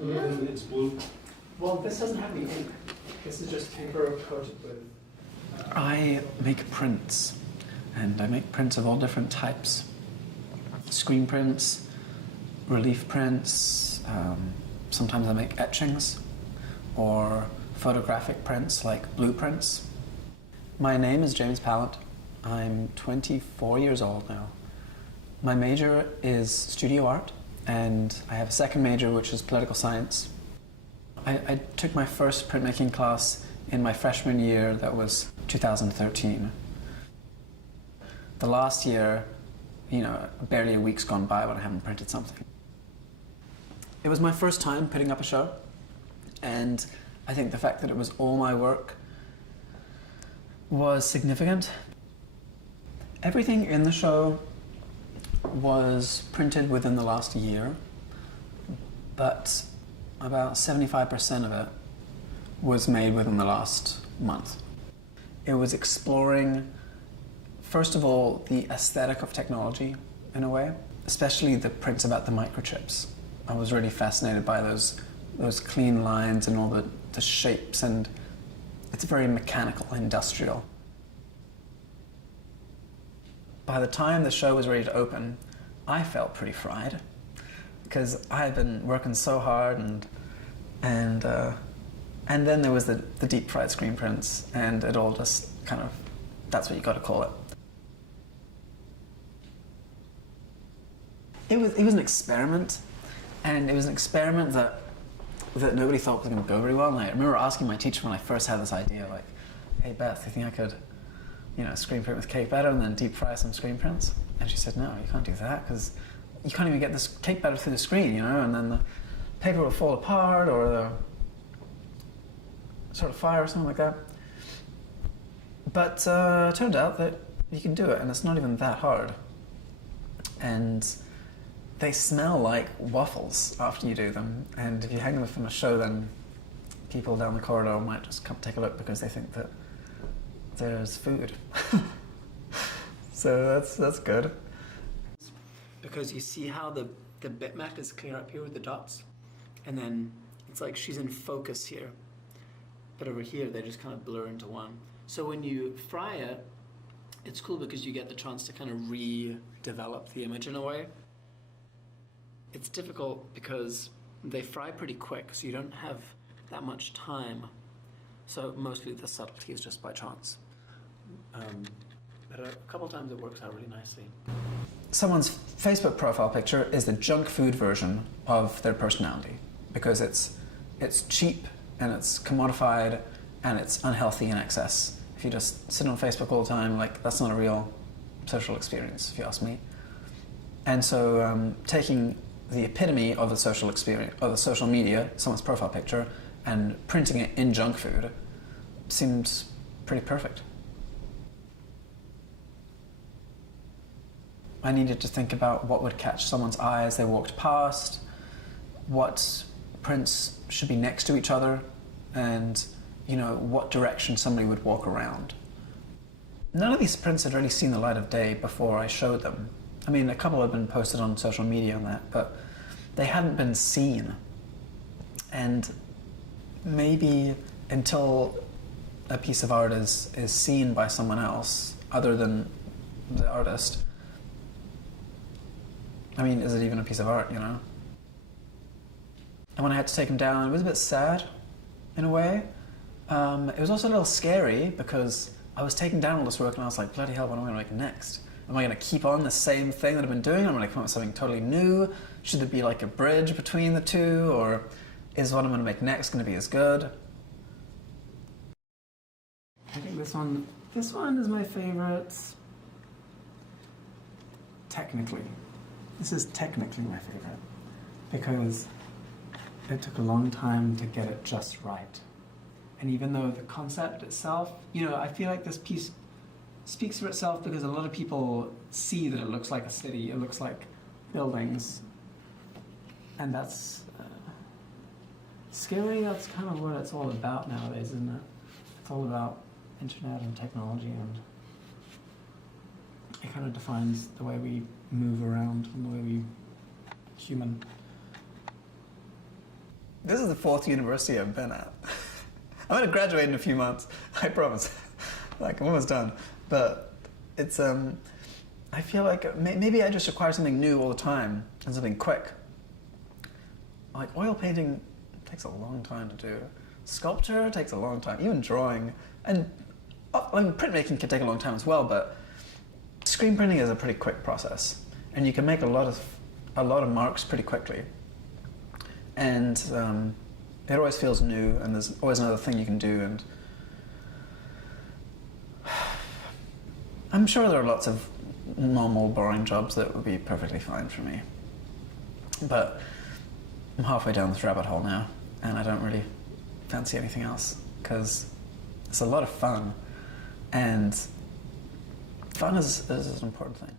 And it's blue. Well, this doesn't have any ink. This is just paper coated with... I make prints, and I make prints of all different types. Screen prints, relief prints, sometimes I make etchings, or photographic prints like blueprints. My name is James Pallant. I'm 24 years old now. My major is studio art, and I have a second major which is political science. I took my first printmaking class in my freshman year, that was 2013. The last year, you know, barely a week's gone by when I haven't printed something. It was my first time putting up a show, and I think the fact that it was all my work was significant. Everything in the show was printed within the last year, but about 75% of it was made within the last month. It was exploring, first of all, the aesthetic of technology in a way, especially the prints about the microchips. I was really fascinated by those clean lines and all the shapes, and it's very mechanical, industrial. By the time the show was ready to open, I felt pretty fried because I had been working so hard, and then there was the deep fried screen prints, and it all just kind of, that's what you got to call it. It was an experiment, and it was an experiment that nobody thought was going to go very well. And I remember asking my teacher when I first had this idea, like, "Hey Beth, you think I could, you know, screen print with cake batter and then deep fry some screen prints?" And she said, "No, you can't do that because you can't even get this cake batter through the screen, you know, and then the paper will fall apart or the sort of fire or something like that." But it turned out that you can do it, and it's not even that hard. And they smell like waffles after you do them, and if you hang them from a show, then people down the corridor might just come take a look because they think that there's food. So that's good. Because you see how the bitmap is clear up here with the dots, and then it's like she's in focus here, but over here they just kind of blur into one. So when you fry it, it's cool because you get the chance to kind of redevelop the image in a way. It's difficult because they fry pretty quick, so you don't have that much time. So mostly the subtlety is just by chance. But a couple times it works out really nicely. Someone's Facebook profile picture is the junk food version of their personality because it's cheap and it's commodified and it's unhealthy in excess. If you just sit on Facebook all the time, like, that's not a real social experience, if you ask me. And so taking the epitome of the social experience, or the social media, someone's profile picture, and printing it in junk food seemed pretty perfect. I needed to think about what would catch someone's eye as they walked past, what prints should be next to each other, and, you know, what direction somebody would walk around. None of these prints had really seen the light of day before I showed them. I mean, a couple had been posted on social media and that, but they hadn't been seen. And maybe until a piece of art is seen by someone else other than the artist, I mean, is it even a piece of art, you know? And when I had to take them down, it was a bit sad, in a way. It was also a little scary because I was taking down all this work and I was like, bloody hell, what am I going to make next? Am I going to keep on the same thing that I've been doing? Am I going to come up with something totally new? Should there be like a bridge between the two? Or is what I'm going to make next going to be as good? I think this one is my favorite. Technically. This is technically my favorite because it took a long time to get it just right. And even though the concept itself, you know, I feel like this piece speaks for itself because a lot of people see that it looks like a city, it looks like buildings, and that's scary. That's kind of what it's all about nowadays, isn't it? It's all about internet and technology, and it kind of defines the way we move around and the way we human. this is the 4th university I've been at. I'm going to graduate in a few months, I promise. Like, I'm almost done. But it's, I feel like maybe I just require something new all the time and something quick. Like, oil painting takes a long time to do. Sculpture takes a long time, even drawing. And I mean, printmaking can take a long time as well, but screen printing is a pretty quick process. And you can make a lot of marks pretty quickly. And it always feels new, and there's always another thing you can do. And I'm sure there are lots of normal, boring jobs that would be perfectly fine for me. But I'm halfway down this rabbit hole now, and I don't really fancy anything else, because it's a lot of fun, and fun is an important thing.